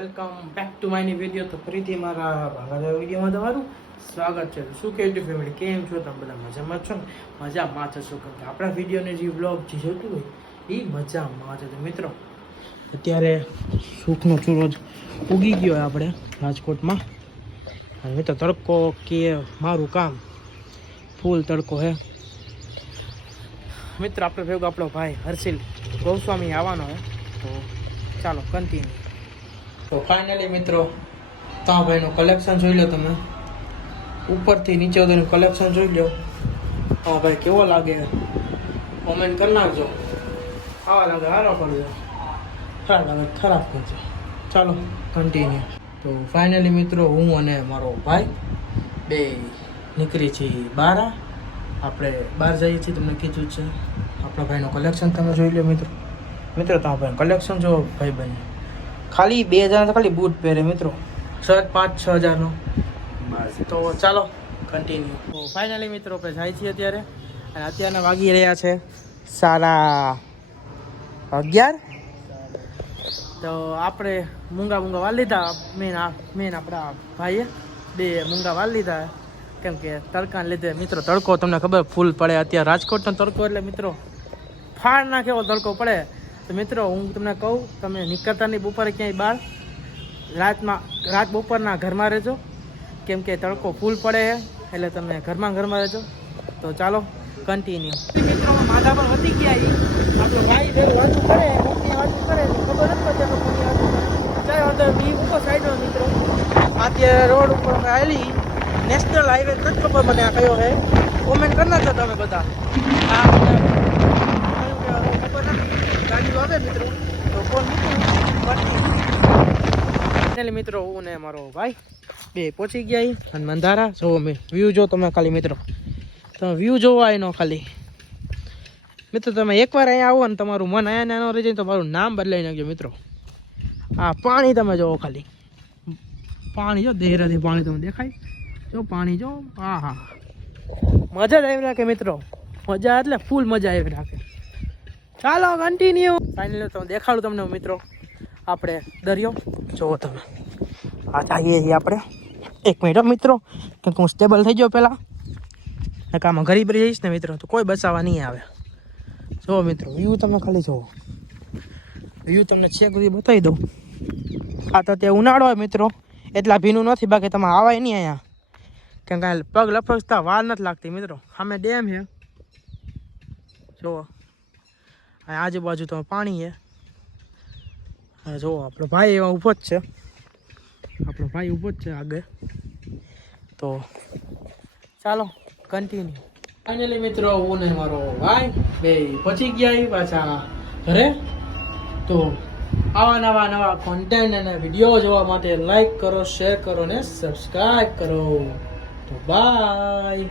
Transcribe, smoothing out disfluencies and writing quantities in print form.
Welcome back to માયની video. તો ફરીથી મારા ભાગા વિડીયોમાં તમારું સ્વાગત છે. શું કે યુટ્યુબ ફેમિલી, કેમ છો તમે? બધા મજામાં છો ને? મજામાં જ છો, કારણ કે આપણા વિડીયોને જે વ્લોગ જે જોતું હોય એ મજામાં છે. તો મિત્રો, અત્યારે સુખનો સૂરજ ઉગી ગયો હોય આપણે રાજકોટમાં. અને તો તડકો કે મારું કામ ફૂલ તડકો હે મિત્ર. આપણે ભેગો આપણો ભાઈ હર્ષિલ ગોસ્વામી આવવાનો હે. તો ચાલો કન્ટિન્યુ. તો ફાઇનલી મિત્રો, તા ભાઈનું કલેક્શન જોઈ લો તમે. ઉપરથી નીચે સુધીનું કલેક્શન જોઈ લો. હા ભાઈ, કેવો લાગે કોમેન્ટ કરી નાખજો. આવા લાગે સારો કરજો, ખરાબ લાગે ખરાબ કરજો. ચાલો કન્ટિન્યુ. તો ફાઇનલી મિત્રો, હું અને મારો ભાઈ બે નીકળી છીએ બહાર. આપણે બહાર જઈએ છીએ, તમને કીધું છે. આપણા ભાઈનું કલેક્શન તમે જોઈ લો મિત્રો. મિત્રો તમારા ભાઈનું કલેક્શન જો ભાઈ બહેન, ખાલી 2000 ખાલી બૂટ પહેરે મિત્રો, શર્ટ 5-6 હજારનો. તો ચાલો કન્ટિન્યુ. તો ફાઇનલી મિત્રો આપણે જાય છીએ અત્યારે, અને અત્યારના વાગી રહ્યા છે 11:30. તો આપણે મૂંગા વાળી લીધા. મેન આપણા ભાઈએ બે મૂંગા વાળી લીધા, કેમ કે તડકાને લીધે મિત્રો. તડકો તમને ખબર ફૂલ પડે અત્યારે રાજકોટનો તડકો, એટલે મિત્રો ફાળ ના કેવો તડકો પડે. તો મિત્રો હું તમને કહું, તમે નીકળતા નહીં બપોરે ક્યાંય બહાર, રાત બપોરના ઘરમાં રહેજો, કેમ કે તડકો ફૂલ પડે એટલે તમે ઘરમાં રહેજો. તો ચાલો કન્ટિન્યુ. મિત્રો માથા પર વધી ગયા આપણો ભાઈ ભેગું વાતું કરે, મમ્મી વાતું કરે, ખબર નથી પડતી મમ્મી વાતું કરે. ચાલો અંદર બી ઉપર સાઈડમાં મિત્રો. અત્યારે રોડ ઉપર આવેલી નેશનલ હાઈવે નથી ખબર મને આ કયો છે. કોમેન્ટ કરી નાખો તમે બધા. આ ખબર નથી, ગાડીઓ આવે મિત્રો તો ફોન મૂકું. મિત્રો હું ને મારો ભાઈ બે પહોંચી ગયા અને મંધારા જો. મેં વ્યૂ જો તમે ખાલી મિત્રો, તમે વ્યૂ જોવા એનો ખાલી મિત્રો. તમે એકવાર અહીંયા આવો ને તમારું મન અહીંયા ન રહી જાય તો મારું નામ બદલાઈ નાખજો મિત્રો. આ પાણી તમે જોવો ખાલી, પાણી જો દેહરાથી પાણી તમે દેખાય જો, પાણી જો. હા હા, મજા જ આવી રાખે મિત્રો. મજા એટલે ફૂલ મજા આવી રાખે. ચાલો કન્ટિન્યુ. ફાઇનલી તમે દેખાડું તમને મિત્રો, આપણે દરિયો જોવો તમે. આ જઈએ છીએ આપણે. 1 મિનિટ મિત્રો, કેમ કે હું સ્ટેબલ થઈ ગયો પહેલાં. આમાં ગરીબ રહી જઈશ ને મિત્રો તો કોઈ બચાવવા નહીં આવે. જુઓ મિત્રો, વ્યૂ તમે ખાલી જુઓ. વ્યૂ તમને છેક સુધી બતાવી દઉં. આ તો ત્યાં ઉનાળો હોય મિત્રો, એટલા ભીનું નથી. બાકી તમે આવાય નહીં અહીંયા, કેમ કે પગ લપસતા વાર નથી લાગતી મિત્રો. સામે ડેમ છે જુઓ, આજુબાજુ તો પાણી છે. જુઓ આપણો ભાઈ એવા ઊભો જ છે, આપણો ભાઈ ઊભો જ છે આગળ. તો ચાલો કન્ટિન્યુ. ફાઇનલી મિત્રો હું ને મારો ભાઈ બે પહોંચી ગયા પાછા ઘરે. તો આવા નવા કોન્ટેન્ટ અને વિડીયો જોવા માટે લાઈક કરો, શેર કરો ને સબસ્ક્રાઈબ કરો. તો બાય.